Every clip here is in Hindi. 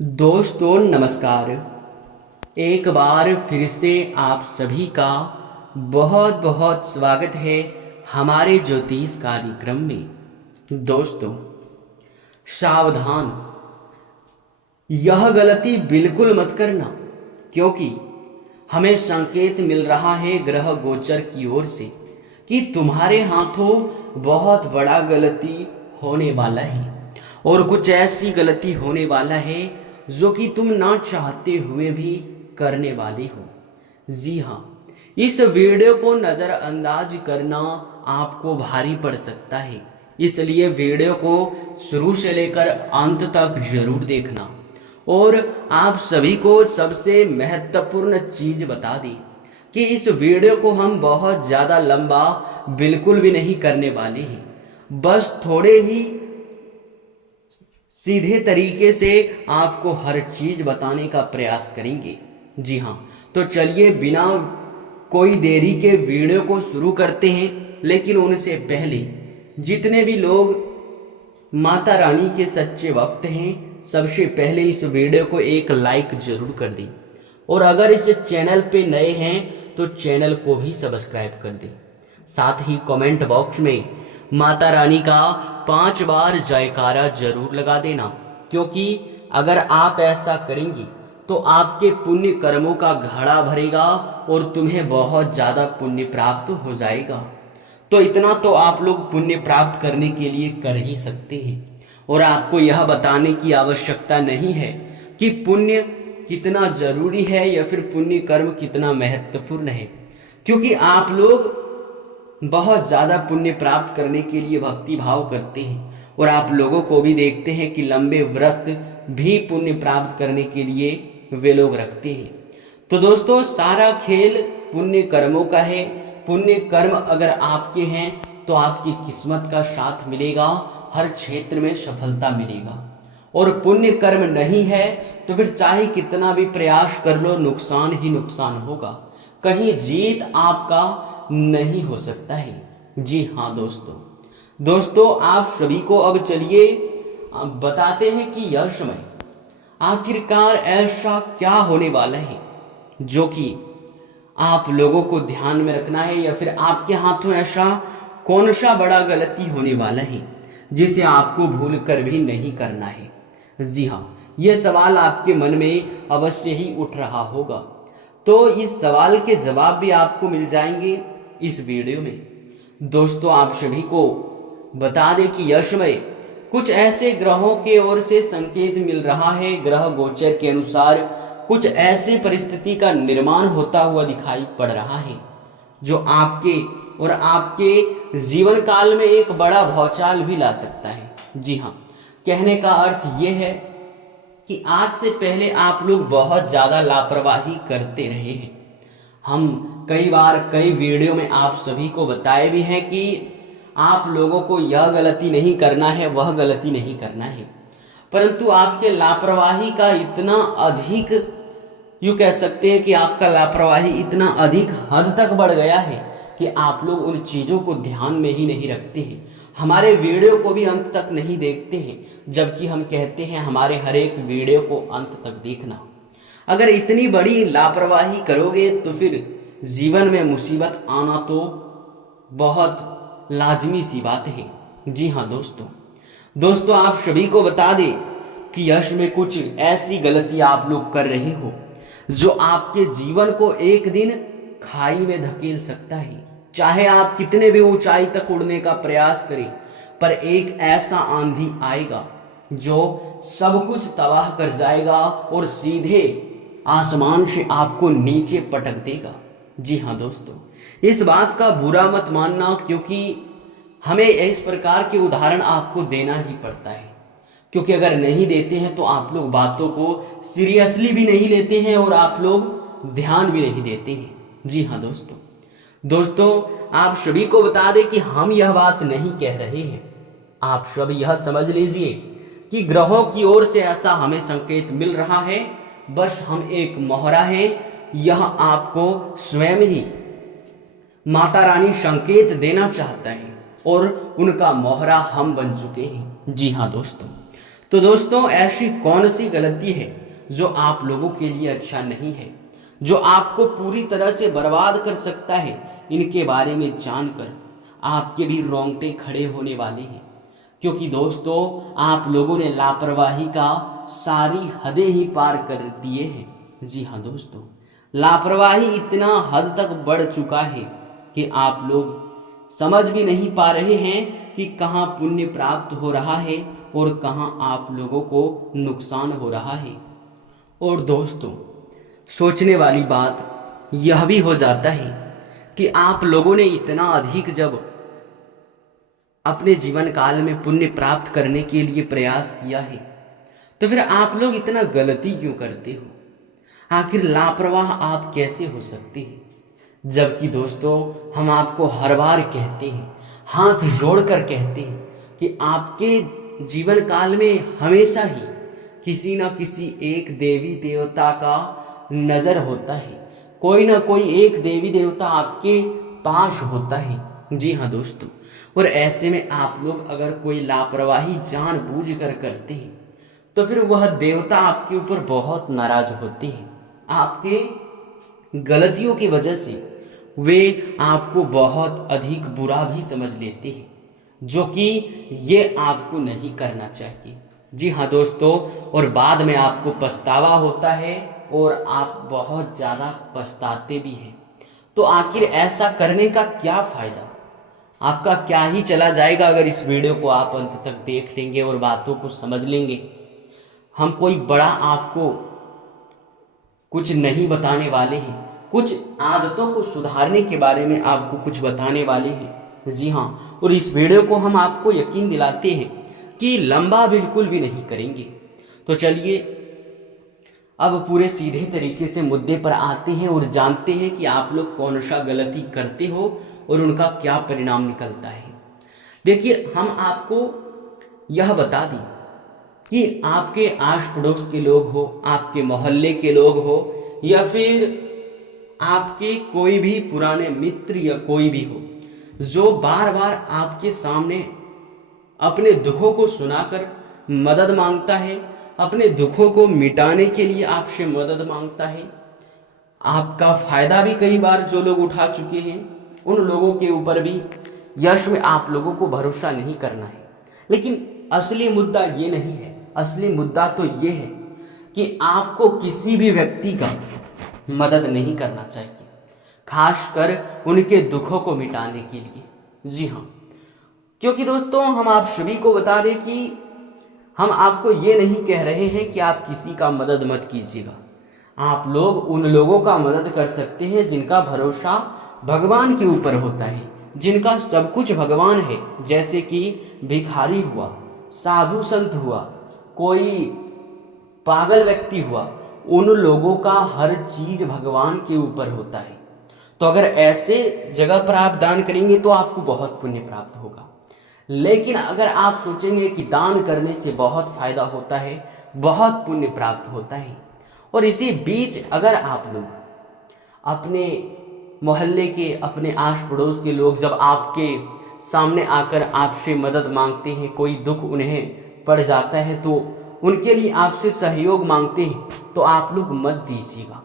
दोस्तों नमस्कार। एक बार फिर से आप सभी का बहुत बहुत स्वागत है हमारे ज्योतिष कार्यक्रम में। दोस्तों सावधान, यह गलती बिल्कुल मत करना, क्योंकि हमें संकेत मिल रहा है ग्रह गोचर की ओर से कि तुम्हारे हाथों बहुत बड़ा गलती होने वाला है और कुछ ऐसी गलती होने वाला है जो कि तुम ना चाहते हुए भी करने वाले हो। जी हाँ, इस वीडियो को नज़रअंदाज करना आपको भारी पड़ सकता है, इसलिए वीडियो को शुरू से लेकर अंत तक जरूर देखना। और आप सभी को सबसे महत्वपूर्ण चीज बता दी कि इस वीडियो को हम बहुत ज़्यादा लंबा बिल्कुल भी नहीं करने वाले हैं, बस थोड़े ही सीधे तरीके से आपको हर चीज बताने का प्रयास करेंगे। जी हाँ, तो चलिए बिना कोई देरी के वीडियो को शुरू करते हैं। लेकिन उनसे पहले जितने भी लोग माता रानी के सच्चे भक्त हैं, सबसे पहले इस वीडियो को एक लाइक जरूर कर दें और अगर इस चैनल पे नए हैं तो चैनल को भी सब्सक्राइब कर दें। साथ ही कमेंट बॉक्स में माता रानी का 5 बार जयकारा जरूर लगा देना, क्योंकि अगर आप ऐसा करेंगी तो आपके पुण्य कर्मों का घड़ा भरेगा और तुम्हें बहुत ज़्यादा पुण्य प्राप्त हो जाएगा। तो इतना तो आप लोग पुण्य प्राप्त करने के लिए कर ही सकते हैं और आपको यह बताने की आवश्यकता नहीं है कि पुण्य कितना जरूरी है या फिर पुण्य कर्म कितना महत्वपूर्ण है, क्योंकि आप लोग बहुत ज़्यादा पुण्य प्राप्त करने के लिए भक्ति भाव करते हैं और आप लोगों को भी देखते हैं कि लंबे व्रत भी पुण्य प्राप्त करने के लिए वे लोग रखते हैं। तो दोस्तों सारा खेल पुण्य कर्मों का है। पुण्य कर्म अगर आपके हैं तो आपकी किस्मत का साथ मिलेगा, हर क्षेत्र में सफलता मिलेगा। और पुण्य कर्म नहीं है तो फिर चाहे कितना भी प्रयास कर लो, नुकसान ही नुकसान होगा, कहीं जीत आपका नहीं हो सकता है। जी हाँ दोस्तों आप सभी को अब चलिए बताते हैं कि यह समय आखिरकार ऐसा क्या होने वाला है जो कि आप लोगों को ध्यान में रखना है, या फिर आपके हाथों ऐसा कौन सा बड़ा गलती होने वाला है जिसे आपको भूल कर भी नहीं करना है। जी हाँ, यह सवाल आपके मन में अवश्य ही उठ रहा होगा, तो इस सवाल के जवाब भी आपको मिल जाएंगे इस वीडियो में। दोस्तों आप सभी को बता दें कि यह समय कुछ ऐसे ग्रहों के ओर से संकेत मिल रहा है, ग्रह गोचर के अनुसार कुछ ऐसे परिस्थिति का निर्माण होता हुआ दिखाई पड़ रहा है जो आपके और आपके जीवन काल में एक बड़ा भौचाल भी ला सकता है। जी हाँ, कहने का अर्थ यह है कि आज से पहले आप लोग बहुत ज़्यादा लापरवाही करते रहे हैं। हम कई बार कई वीडियो में आप सभी को बताए भी हैं कि आप लोगों को यह गलती नहीं करना है, वह गलती नहीं करना है, परंतु आपके लापरवाही का इतना अधिक, यूँ कह सकते हैं कि आपका लापरवाही इतना अधिक हद तक बढ़ गया है कि आप लोग उन चीज़ों को ध्यान में ही नहीं रखते हैं, हमारे वीडियो को भी अंत तक नहीं देखते हैं, जबकि हम कहते हैं हमारे हर एक वीडियो को अंत तक देखना। अगर इतनी बड़ी लापरवाही करोगे तो फिर जीवन में मुसीबत आना तो बहुत लाजमी सी बात है। जी हाँ दोस्तों आप सभी को बता दें कि यश में कुछ ऐसी गलती आप लोग कर रहे हो जो आपके जीवन को एक दिन खाई में धकेल सकता है। चाहे आप कितने भी ऊंचाई तक उड़ने का प्रयास करें, पर एक ऐसा आंधी आएगा जो सब कुछ तबाह कर जाएगा और सीधे आसमान से आपको नीचे पटक देगा। जी हाँ दोस्तों, इस बात का बुरा मत मानना, क्योंकि हमें इस प्रकार के उदाहरण आपको देना ही पड़ता है, क्योंकि अगर नहीं देते हैं तो आप लोग बातों को सीरियसली भी नहीं लेते हैं और आप लोग ध्यान भी नहीं देते हैं। जी हाँ दोस्तों आप सभी को बता दें कि हम यह बात नहीं कह रहे हैं, आप सब यह समझ लीजिए कि ग्रहों की ओर से ऐसा हमें संकेत मिल रहा है, बस हम एक मोहरा है, यह आपको स्वयं ही माता रानी संकेत देना चाहता है और उनका मोहरा हम बन चुके हैं। जी हाँ दोस्तों, तो दोस्तों ऐसी कौन सी गलती है जो आप लोगों के लिए अच्छा नहीं है, जो आपको पूरी तरह से बर्बाद कर सकता है? इनके बारे में जानकर आपके भी रोंगटे खड़े होने वाले हैं, क्योंकि दोस्तों आप लोगों ने लापरवाही का सारी हदें ही पार कर दिए हैं। जी हाँ दोस्तों, लापरवाही इतना हद तक बढ़ चुका है कि आप लोग समझ भी नहीं पा रहे हैं कि कहाँ पुण्य प्राप्त हो रहा है और कहाँ आप लोगों को नुकसान हो रहा है। और दोस्तों सोचने वाली बात यह भी हो जाता है कि आप लोगों ने इतना अधिक जब अपने जीवन काल में पुण्य प्राप्त करने के लिए प्रयास किया है, तो फिर आप लोग इतना गलती क्यों करते हो? आखिर लापरवाह आप कैसे हो सकते हैं? जबकि दोस्तों हम आपको हर बार कहते हैं, हाथ जोड़कर कहते हैं कि आपके जीवन काल में हमेशा ही किसी न किसी एक देवी देवता का नजर होता है, कोई ना कोई एक देवी देवता आपके पास होता है। जी हाँ दोस्तों, और ऐसे में आप लोग अगर कोई लापरवाही जानबूझ कर करते हैं तो फिर वह देवता आपके ऊपर बहुत नाराज होते हैं। आपके गलतियों की वजह से वे आपको बहुत अधिक बुरा भी समझ लेते हैं, जो कि ये आपको नहीं करना चाहिए। जी हाँ दोस्तों, और बाद में आपको पछतावा होता है और आप बहुत ज़्यादा पछताते भी हैं। तो आखिर ऐसा करने का क्या फ़ायदा? आपका क्या ही चला जाएगा अगर इस वीडियो को आप अंत तक देख लेंगे और बातों को समझ लेंगे। हम कोई बड़ा आपको कुछ नहीं बताने वाले हैं, कुछ आदतों को सुधारने के बारे में आपको कुछ बताने वाले हैं। जी हाँ, और इस वीडियो को हम आपको यकीन दिलाते हैं कि लंबा बिल्कुल भी नहीं करेंगे। तो चलिए अब पूरे सीधे तरीके से मुद्दे पर आते हैं और जानते हैं कि आप लोग कौन सा गलती करते हो और उनका क्या परिणाम निकलता है। देखिए, हम आपको यह बता दें कि आपके आस पड़ोस के लोग हो, आपके मोहल्ले के लोग हो, या फिर आपके कोई भी पुराने मित्र या कोई भी हो जो बार बार आपके सामने अपने दुखों को सुनाकर मदद मांगता है, अपने दुखों को मिटाने के लिए आपसे मदद मांगता है, आपका फायदा भी कई बार जो लोग उठा चुके हैं, उन लोगों के ऊपर भी यश में आप लोगों को भरोसा नहीं करना है। लेकिन असली मुद्दा ये नहीं है, असली मुद्दा तो ये है कि आपको किसी भी व्यक्ति का मदद नहीं करना चाहिए, खासकर उनके दुखों को मिटाने के लिए। जी हाँ, क्योंकि दोस्तों हम आप सभी को बता दें कि हम आपको ये नहीं कह रहे हैं कि आप किसी का मदद मत कीजिएगा। आप लोग उन लोगों का मदद कर सकते हैं जिनका भरोसा भगवान के ऊपर होता है, जिनका सब कुछ भगवान है, जैसे कि भिखारी हुआ, साधु संत हुआ, कोई पागल व्यक्ति हुआ। उन लोगों का हर चीज भगवान के ऊपर होता है। तो अगर ऐसे जगह पर आप दान करेंगे तो आपको बहुत पुण्य प्राप्त होगा। लेकिन अगर आप सोचेंगे कि दान करने से बहुत फायदा होता है, बहुत पुण्य प्राप्त होता है, और इसी बीच अगर आप लोग अपने मोहल्ले के, अपने आस पड़ोस के लोग जब आपके सामने आकर आपसे मदद मांगते हैं, कोई दुख उन्हें पड़ जाता है तो उनके लिए आपसे सहयोग मांगते हैं, तो आप लोग मत दीजिएगा।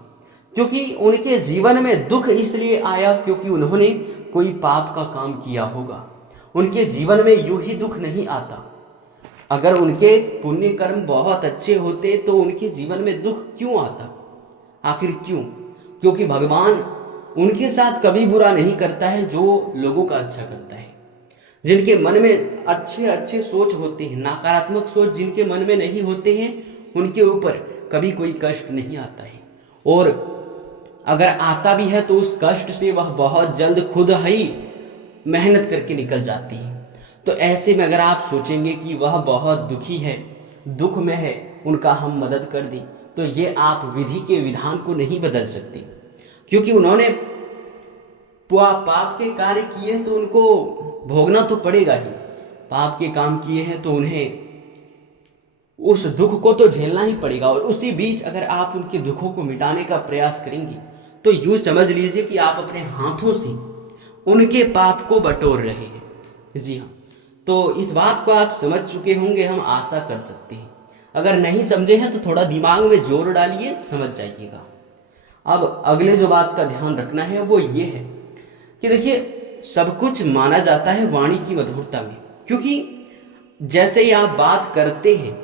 क्योंकि उनके जीवन में दुख इसलिए आया क्योंकि उन्होंने कोई पाप का काम किया होगा। उनके जीवन में यूं ही दुख नहीं आता। अगर उनके पुण्य कर्म बहुत अच्छे होते तो उनके जीवन में दुख क्यों आता? आखिर क्यों? क्योंकि भगवान उनके साथ कभी बुरा नहीं करता है जो लोगों का अच्छा करता है। जिनके मन में अच्छे अच्छे सोच होते हैं, नकारात्मक सोच जिनके मन में नहीं होते हैं, उनके ऊपर कभी कोई कष्ट नहीं आता है। और अगर आता भी है तो उस कष्ट से वह बहुत जल्द खुद ही मेहनत करके निकल जाती है। तो ऐसे में अगर आप सोचेंगे कि वह बहुत दुखी है, दुख में है, उनका हम मदद कर दें, तो ये आप विधि के विधान को नहीं बदल सकते। क्योंकि उन्होंने पाप के कार्य किए हैं तो उनको भोगना तो पड़ेगा ही। पाप के काम किए हैं तो उन्हें उस दुख को तो झेलना ही पड़ेगा। और उसी बीच अगर आप उनके दुखों को मिटाने का प्रयास करेंगे तो यूं समझ लीजिए कि आप अपने हाथों से उनके पाप को बटोर रहे हैं। जी हाँ, तो इस बात को आप समझ चुके होंगे, हम आशा कर सकते हैं। अगर नहीं समझे हैं तो थोड़ा दिमाग में जोर डालिए, समझ जाइएगा। अब अगले जो बात का ध्यान रखना है वो ये है कि देखिए, सब कुछ माना जाता है वाणी की मधुरता में, क्योंकि जैसे ही आप बात करते हैं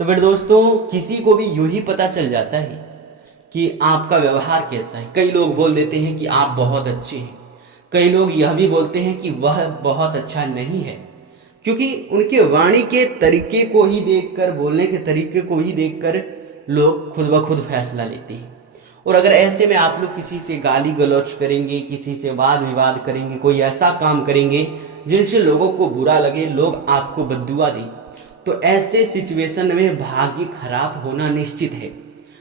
तो फिर दोस्तों किसी को भी यूं ही पता चल जाता है कि आपका व्यवहार कैसा है। कई लोग बोल देते हैं कि आप बहुत अच्छे हैं, कई लोग यह भी बोलते हैं कि वह बहुत अच्छा नहीं है, क्योंकि उनके वाणी के तरीके को ही देखकर, बोलने के तरीके को ही देखकर लोग खुद ब खुद फैसला लेते हैं। और अगर ऐसे में आप लोग किसी से गाली गलौज करेंगे, किसी से वाद विवाद करेंगे, कोई ऐसा काम करेंगे जिनसे लोगों को बुरा लगे, लोग आपको बद्दुआ दें, तो ऐसे सिचुएशन में भाग्य खराब होना निश्चित है,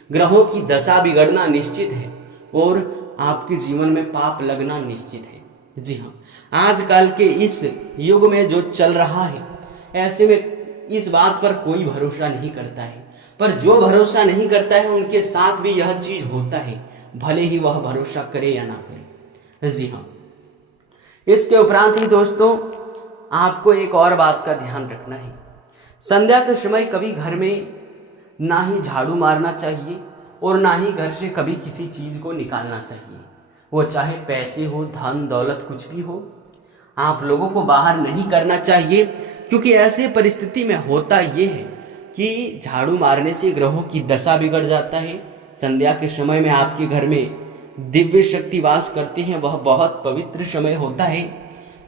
ग्रहों की दशा बिगड़ना निश्चित है और आपके जीवन में पाप लगना निश्चित है। जी हाँ, आजकल के इस युग में जो चल रहा है, ऐसे में इस बात पर कोई भरोसा नहीं करता है, पर जो भरोसा नहीं करता है उनके साथ भी यह चीज होता है, भले ही वह भरोसा करे या ना करे। जी हाँ, इसके उपरांत ही दोस्तों आपको एक और बात का ध्यान रखना है। संध्या के समय कभी घर में ना ही झाड़ू मारना चाहिए और ना ही घर से कभी किसी चीज को निकालना चाहिए, वो चाहे पैसे हो, धन दौलत, कुछ भी हो। आप लोगों को बाहर नहीं करना चाहिए, क्योंकि ऐसे परिस्थिति में होता ये है कि झाड़ू मारने से ग्रहों की दशा बिगड़ जाता है। संध्या के समय में आपके घर में दिव्य शक्ति वास करते हैं, वह बहुत पवित्र समय होता है।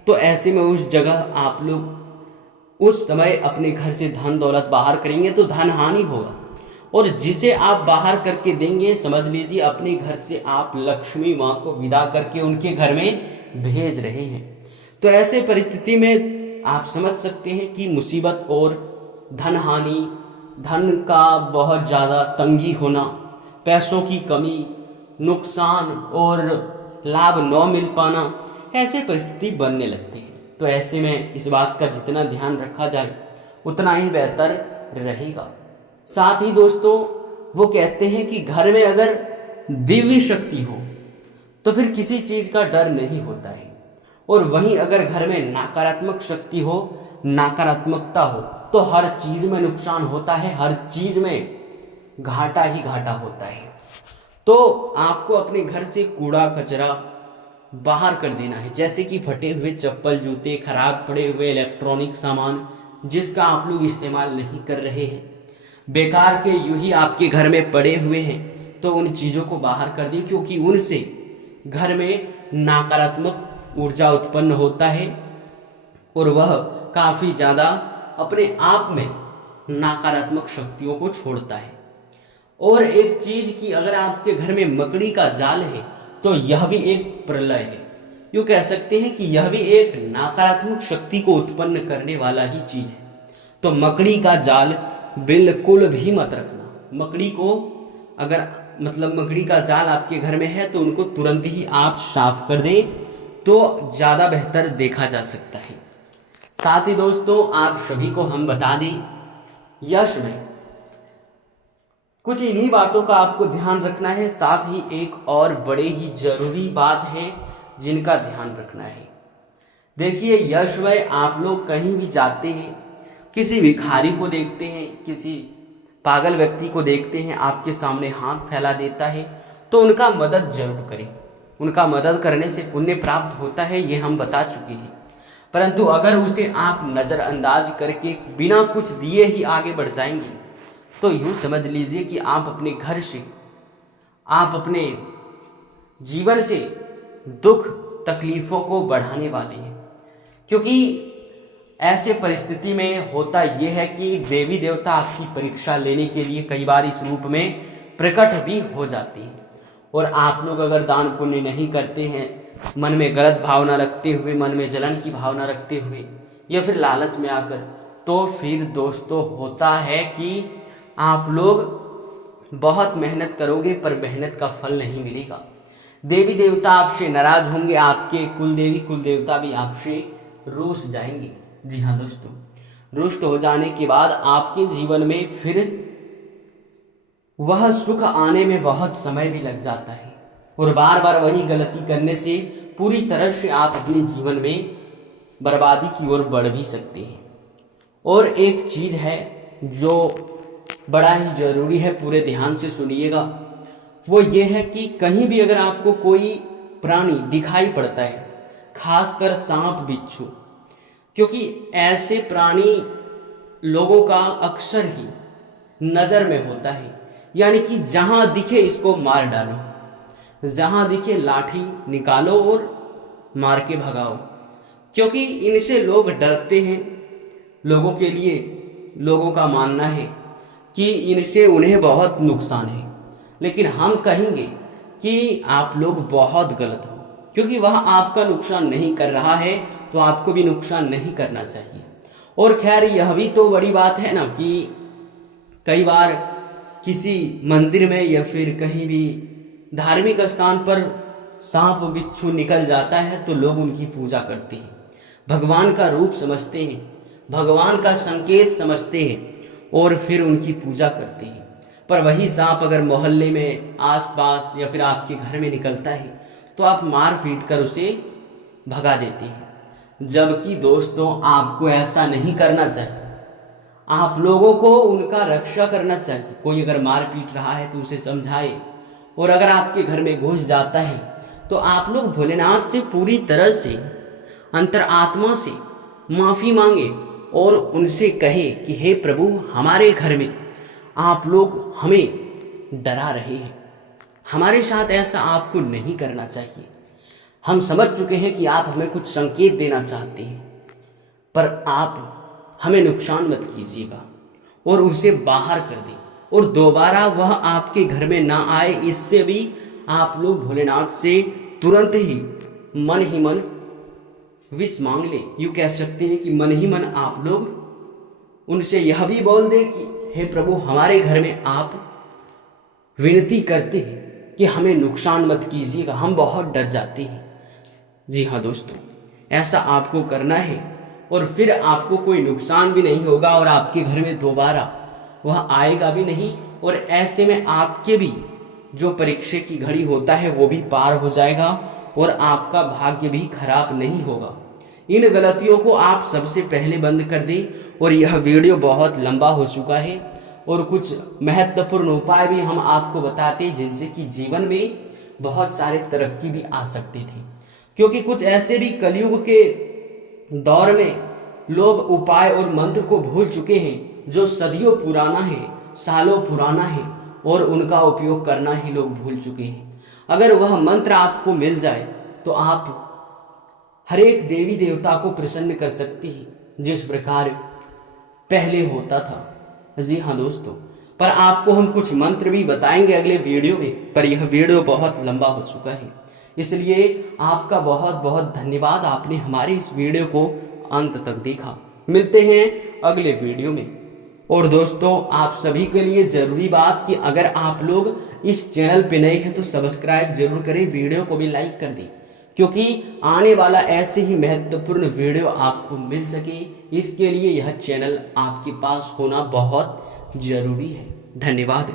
तो ऐसे में उस जगह आप लोग उस समय अपने घर से धन दौलत बाहर करेंगे तो धन हानि होगा, और जिसे आप बाहर करके देंगे, समझ लीजिए अपने घर से आप लक्ष्मी माँ को विदा करके उनके घर में भेज रहे हैं। तो ऐसे परिस्थिति में आप समझ सकते हैं कि मुसीबत और धन हानि, धन का बहुत ज़्यादा तंगी होना, पैसों की कमी, नुकसान और लाभ न मिल पाना, ऐसे परिस्थिति बनने लगते हैं। तो ऐसे में इस बात का जितना ध्यान रखा जाए उतना ही बेहतर रहेगा। साथ ही दोस्तों वो कहते हैं कि घर में अगर दिव्य शक्ति हो तो फिर किसी चीज का डर नहीं होता है, और वहीं अगर घर में नकारात्मक शक्ति हो, नकारात्मकता हो, तो हर चीज में नुकसान होता है, हर चीज में घाटा ही घाटा होता है। तो आपको अपने घर से कूड़ा कचरा बाहर कर देना है, जैसे कि फटे हुए चप्पल, जूते, खराब पड़े हुए इलेक्ट्रॉनिक सामान जिसका आप लोग इस्तेमाल नहीं कर रहे हैं, बेकार के यूं ही आपके घर में पड़े हुए हैं, तो उन चीज़ों को बाहर कर दिए, क्योंकि उनसे घर में नकारात्मक ऊर्जा उत्पन्न होता है और वह काफ़ी ज़्यादा अपने आप में नकारात्मक शक्तियों को छोड़ता है। और एक चीज़ कि अगर आपके घर में मकड़ी का जाल है तो यह भी एक प्रलय है, यूँ कह सकते हैं कि यह भी एक नकारात्मक शक्ति को उत्पन्न करने वाला ही चीज़ है। तो मकड़ी का जाल बिल्कुल भी मत रखना। मकड़ी को अगर मकड़ी का जाल आपके घर में है तो उनको तुरंत ही आप साफ कर दें तो ज़्यादा बेहतर देखा जा सकता है। साथ ही दोस्तों आप सभी को हम बता दें, यश में कुछ इन्हीं बातों का आपको ध्यान रखना है। साथ ही एक और बड़े ही जरूरी बात है जिनका ध्यान रखना है। देखिए, यश में आप लोग कहीं भी जाते हैं, किसी भिखारी को देखते हैं, किसी पागल व्यक्ति को देखते हैं आपके सामने हाथ फैला देता है, तो उनका मदद जरूर करें। उनका मदद करने से पुण्य प्राप्त होता है, ये हम बता चुके हैं। परंतु अगर उसे आप नज़रअंदाज करके बिना कुछ दिए ही आगे बढ़ जाएंगे तो यूँ समझ लीजिए कि आप अपने घर से, आप अपने जीवन से दुख तकलीफ़ों को बढ़ाने वाले हैं। क्योंकि ऐसे परिस्थिति में होता यह है कि देवी देवता आपकी परीक्षा लेने के लिए कई बार इस रूप में प्रकट भी हो जाते हैं, और आप लोग अगर दान पुण्य नहीं करते हैं, मन में गलत भावना रखते हुए, मन में जलन की भावना रखते हुए या फिर लालच में आकर, तो फिर दोस्तों होता है कि आप लोग बहुत मेहनत करोगे पर मेहनत का फल नहीं मिलेगा। देवी देवता आपसे नाराज होंगे, आपके कुलदेवी कुल देवता भी आपसे रूठ जाएंगे। जी हाँ दोस्तों, रुष्ट हो जाने के बाद आपके जीवन में फिर वह सुख आने में बहुत समय भी लग जाता है, और बार बार वही गलती करने से पूरी तरह से आप अपने जीवन में बर्बादी की ओर बढ़ भी सकते हैं। और एक चीज है जो बड़ा ही जरूरी है, पूरे ध्यान से सुनिएगा। वो ये है कि कहीं भी अगर आपको कोई प्राणी दिखाई पड़ता है, खासकर सांप बिच्छू, क्योंकि ऐसे प्राणी लोगों का अक्सर ही नजर में होता है, यानी कि जहां दिखे इसको मार डालो, जहां दिखे लाठी निकालो और मार के भगाओ, क्योंकि इनसे लोग डरते हैं। लोगों के लिए लोगों का मानना है कि इनसे उन्हें बहुत नुकसान है, लेकिन हम कहेंगे कि आप लोग बहुत गलत हो, क्योंकि वह आपका नुकसान नहीं कर रहा है तो आपको भी नुकसान नहीं करना चाहिए। और खैर यह भी तो बड़ी बात है ना कि कई बार किसी मंदिर में या फिर कहीं भी धार्मिक स्थान पर सांप बिच्छू निकल जाता है तो लोग उनकी पूजा करते हैं, भगवान का रूप समझते हैं, भगवान का संकेत समझते हैं और फिर उनकी पूजा करते हैं। पर वही सांप अगर मोहल्ले में आसपास या फिर आपके घर में निकलता है तो आप मार पीट कर उसे भगा देते हैं। जबकि दोस्तों आपको ऐसा नहीं करना चाहिए, आप लोगों को उनका रक्षा करना चाहिए। कोई अगर मार पीट रहा है तो उसे समझाए, और अगर आपके घर में घुस जाता है तो आप लोग भोलेनाथ से पूरी तरह से अंतरात्मा से माफ़ी मांगे और उनसे कहे कि हे प्रभु, हमारे घर में आप लोग हमें डरा रहे हैं, हमारे साथ ऐसा आपको नहीं करना चाहिए। हम समझ चुके हैं कि आप हमें कुछ संकेत देना चाहते हैं, पर आप हमें नुकसान मत कीजिएगा, और उसे बाहर कर दें और दोबारा वह आपके घर में ना आए। इससे भी आप लोग भोलेनाथ से तुरंत ही मन विष मांग ले। यूँ कह सकते हैं कि मन ही मन आप लोग उनसे यह भी बोल दें कि हे प्रभु, हमारे घर में आप विनती करते हैं कि हमें नुकसान मत कीजिएगा, हम बहुत डर जाते हैं। जी हाँ दोस्तों, ऐसा आपको करना है और फिर आपको कोई नुकसान भी नहीं होगा और आपके घर में दोबारा वह आएगा भी नहीं। और ऐसे में आपके भी जो परीक्षा की घड़ी होता है वो भी पार हो जाएगा और आपका भाग्य भी खराब नहीं होगा। इन गलतियों को आप सबसे पहले बंद कर दें। और यह वीडियो बहुत लंबा हो चुका है और कुछ महत्वपूर्ण उपाय भी हम आपको बताते हैं जिनसे कि जीवन में बहुत सारे तरक्की भी आ सकते थे, क्योंकि कुछ ऐसे भी कलयुग के दौर में लोग उपाय और मंत्र को भूल चुके हैं जो सदियों पुराना है, सालों पुराना है, और उनका उपयोग करना ही लोग भूल चुके हैं। अगर वह मंत्र आपको मिल जाए तो आप हर एक देवी देवता को प्रसन्न कर सकते हैं जिस प्रकार पहले होता था। जी हाँ दोस्तों, पर आपको हम कुछ मंत्र भी बताएंगे अगले वीडियो में, पर यह वीडियो बहुत लंबा हो चुका है, इसलिए आपका बहुत बहुत धन्यवाद, आपने हमारे इस वीडियो को अंत तक देखा। मिलते हैं अगले वीडियो में। और दोस्तों आप सभी के लिए जरूरी बात कि अगर आप लोग इस चैनल पे नए हैं तो सब्सक्राइब जरूर करें, वीडियो को भी लाइक कर दें, क्योंकि आने वाला ऐसे ही महत्वपूर्ण वीडियो आपको मिल सके, इसके लिए यह चैनल आपके पास होना बहुत जरूरी है। धन्यवाद।